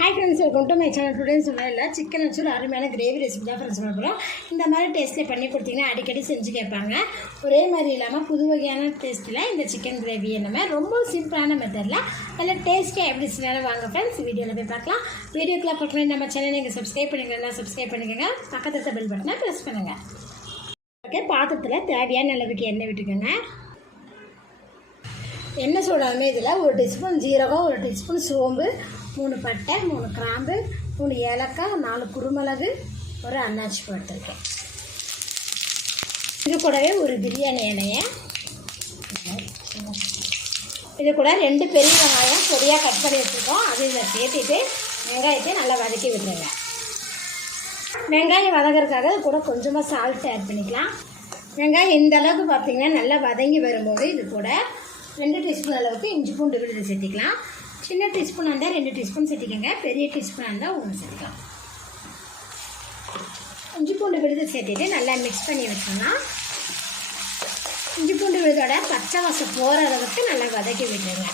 Hi friends welcome to my channel டுடேன்னு சொன்னால chicken வச்சு ஒரு அருமையான கிரேவி ரெசிபி தான் ஃப்ரெண்ட்ஸ் சொல்ல போகிறோம் இந்த மாதிரி டேஸ்ட்டில் பண்ணி கொடுத்தீங்கன்னா அடிக்கடி செஞ்சு கேட்பாங்க. ஒரே மாதிரி இல்லாமல் புது வகையான டேஸ்ட்டில் இந்த சிக்கன் கிரேவி என்னமே ரொம்ப சிம்பிளான மெத்தடில் நல்ல டேஸ்ட்டாக எப்படி செய்யலாம் வாங்க ஃப்ரெண்ட்ஸ் வீடியோவில் போய் பார்க்கலாம். வீடியோக்குள்ள பார்க்கணும் நம்ம சேனல் நீங்கள் சப்ஸ்கிரைப் பண்ணிக்கலாம் சப்ஸ்கிரைப் பண்ணிக்கோங்க. பக்கத்தில் பெல் பட்டனை ப்ரெஸ் பண்ணுங்கள் ஓகே பாத்திரத்தில் தேவையான அளவுக்கு எண்ணெய் விட்டுக்கோங்க. எண்ணெய் சொல்கிறாலுமே இதில் ஒரு டீஸ்பூன் ஜீரகம் ஒரு டீஸ்பூன் சோம்பு மூணு பட்டை மூணு கிராம்பு மூணு ஏலக்காய் நாலு குருமிளகு ஒரு அன்னாச்சி பூ இது கூடவே ஒரு பிரியாணி இலையை இது கூட ரெண்டு பெரிய வெங்காயம் பொடியாக கட் பண்ணி வச்சுருக்கோம். அது இதில் சேர்த்துட்டு வெங்காயத்தை நல்லா வதக்கி விட்டுருங்க. வெங்காயம் வதக்கிறதுக்காக இது கூட கொஞ்சமாக சால்ட் ஆட் பண்ணிக்கலாம். வெங்காயம் இந்த அளவுக்கு பார்த்திங்கன்னா நல்லா வதங்கி வரும்போது இது கூட ரெண்டு டீஸ்பூன் அளவுக்கு இஞ்சி பூண்டு விழுது சேர்த்திக்கலாம். சின்ன டீஸ்பூனாக இருந்தால் ரெண்டு டீஸ்பூன் சேர்த்திக்கோங்க. பெரிய டீஸ்பூனாக இருந்தால் ஒன்று சேர்த்துக்கலாம். இஞ்சி பூண்டு விழுது சேர்த்துட்டு நல்லா மிக்ஸ் பண்ணி வச்சோம்னா இஞ்சி பூண்டு விழுதோட பச்சை வாசம் போகிற அளவுக்கு நல்லா வதக்கி விட்டுருங்க.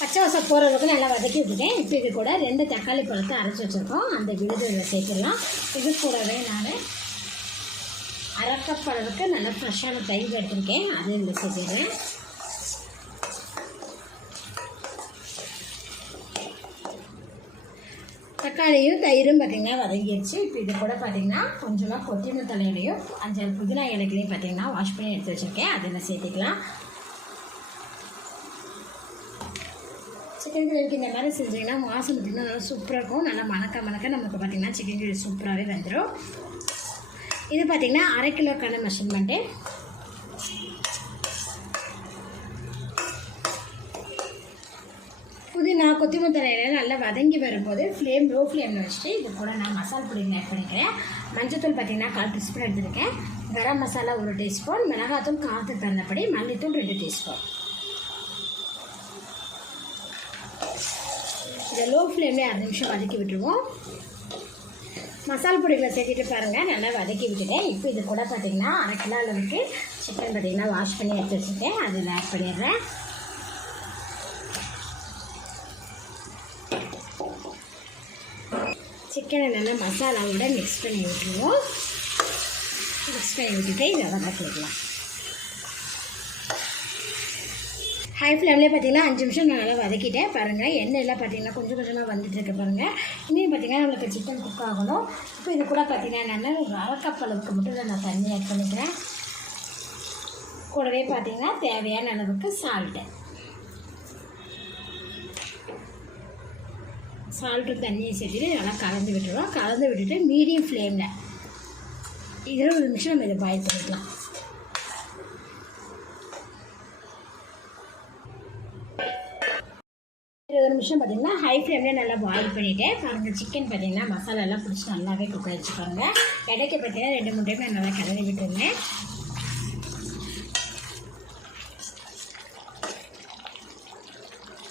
பச்சை வாசம் போகிற அளவுக்கு நல்லா வதக்கி விட்டுட்டேன் இப்போ இது கூட ரெண்டு தக்காளி பழத்தை அரைச்சி வச்சுருக்கோம். அந்த விழுது சேர்த்துடலாம். இது கூடவே நான் அரை அளவுக்கு நல்லா ஃப்ரெஷ்ஷான தயிர் எடுத்திருக்கேன். அது இந்த சேர்த்துக்கிறேன் தக்காளியும் தயிரும் பார்த்திங்கன்னா வதங்கிடுச்சு இப்போ இது கூட பார்த்திங்கன்னா கொஞ்சமாக கொத்தின தலையிலையும் அஞ்சாறு புதினா இலைகளையும் பார்த்திங்கன்னா வாஷ் பண்ணி எடுத்து வச்சுருக்கேன். அதில் சேர்த்துக்கலாம். சிக்கன் கிரேவிக்கு இந்த மாதிரி செஞ்சிங்கன்னா வாசம் பார்த்திங்கன்னா நல்லா சூப்பராக இருக்கும். நல்லா மணக்க மணக்க நமக்கு பார்த்திங்கன்னா சிக்கன் கிரேவி சூப்பராகவே வந்துடும் இது பார்த்திங்கன்னா அரை கிலோக்கான மெஷர்மெண்ட்டு புதினா கொத்தமல்லி தலையில நல்லா வதங்கி வரும்போது ஃப்ளேம் லோ ஃப்ளேமில் வச்சுட்டு இது கூட நான் மசாலா பொடி ஆட் பண்ணிக்கிறேன். மஞ்சத்தூள் பார்த்திங்கன்னா கால் டீஸ்பூன் எடுத்துருக்கேன். கரம் மசாலா ஒரு டீஸ்பூன் மிளகாத்தூள் காற்று தந்தபடி மல்லித்தூள் ரெண்டு டீஸ்பூன். இதை லோ ஃப்ளேம்லேயே அரை நிமிஷம் வதக்கி விட்டுருவோம். மசால் பொடிகளை சேர்த்துட்டு பாருங்கள் நல்லா வதக்கி விட்டுட்டேன். இப்போ இது கூட பார்த்தீங்கன்னா அரை கிலோ அளவுக்கு சிக்கன் பார்த்தீங்கன்னா வாஷ் பண்ணி எடுத்து வச்சுட்டேன். அதில் ஆட் பண்ணிடுறேன். சிக்கனை நல்லா மசாலாவோட மிக்ஸ் பண்ணி விட்டுருவோம் மிக்ஸ் பண்ணி விட்டுட்டு இதை வதக்கிக்கலாம் ஹை ஃப்ளேம்லேயே பார்த்தீங்கன்னா அஞ்சு நிமிஷம் நான் நல்லா வதக்கிட்டேன். பாருங்கள் எண்ணெயெல்லாம் பார்த்தீங்கன்னா கொஞ்சம் கொஞ்சமாக வந்துட்டுருக்கு பாருங்கள் இன்னும் பார்த்திங்கன்னா நம்மளுக்கு சிக்கன் குக் ஆகணும். இப்போ இது கூட பார்த்தீங்கன்னா நான் ஒரு அரை கப் அளவுக்கு மட்டும் நான் தண்ணி ஆட் பண்ணிக்கிறேன். கூடவே பார்த்திங்கன்னா தேவையான அளவுக்கு சால்ட்டு சால்ட்டு தண்ணியை சேர்த்துட்டு நல்லா கலந்து விட்டுருவோம் கலந்து விட்டுட்டு மீடியம் ஃப்ளேமில் இருபது நிமிஷம் நம்ம இதை பாயில் பண்ணிக்கலாம் இருபது நிமிஷம் பார்த்தீங்கன்னா ஹை ஃப்ளேம்லேயே நல்லா பாயில் பண்ணிவிட்டேன் பாருங்கள் சிக்கன் பார்த்தீங்கன்னா மசாலாலாம் பிடிச்சி நல்லாவே குக் ஆகிடுச்சு பாருங்கள் இடைக்கு பார்த்தீங்கன்னா ரெண்டு மூணு டைம் நான் நல்லா கிளறி விட்டுருந்தேன்.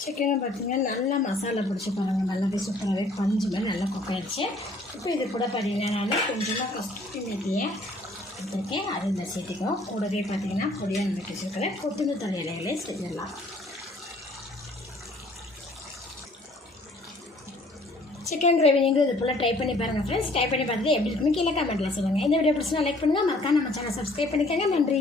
சிக்கனும் பார்த்தீங்கன்னா நல்லா மசாலா பிடிச்சி பாருங்கள் நல்லாவே சூப்பராகவே பஞ்சு மாதிரி நல்லா குக் ஆகிடுச்சு இப்போ இது கூட பார்த்தீங்கன்னா நான் கொஞ்சமாக கஸ்தூரி மெத்தியை எடுத்துருக்கேன். அது இந்த சேர்த்துக்கும் கூடவே பார்த்தீங்கன்னா பொடியாக நம்ம வச்சுருக்கிற கொத்தமல்லி தலை இலைகளே செஞ்சிடலாம் சிக்கன் கிரேவிங்கிறது நீங்கள் இது போல் ட்ரை பண்ணி பாருங்கள் ஃப்ரெண்ட்ஸ் ட்ரை பண்ணி பார்த்துட்டு எப்படி இருக்குன்னு கீழே கமெண்ட்டில் சொல்லுங்கள் இந்த வீடியோ பிடிச்சினா லைக் பண்ணுங்கள் மக்கா நம்ம சேனல் சப்ஸ்கிரைப் பண்ணிக்கோங்க. நன்றி.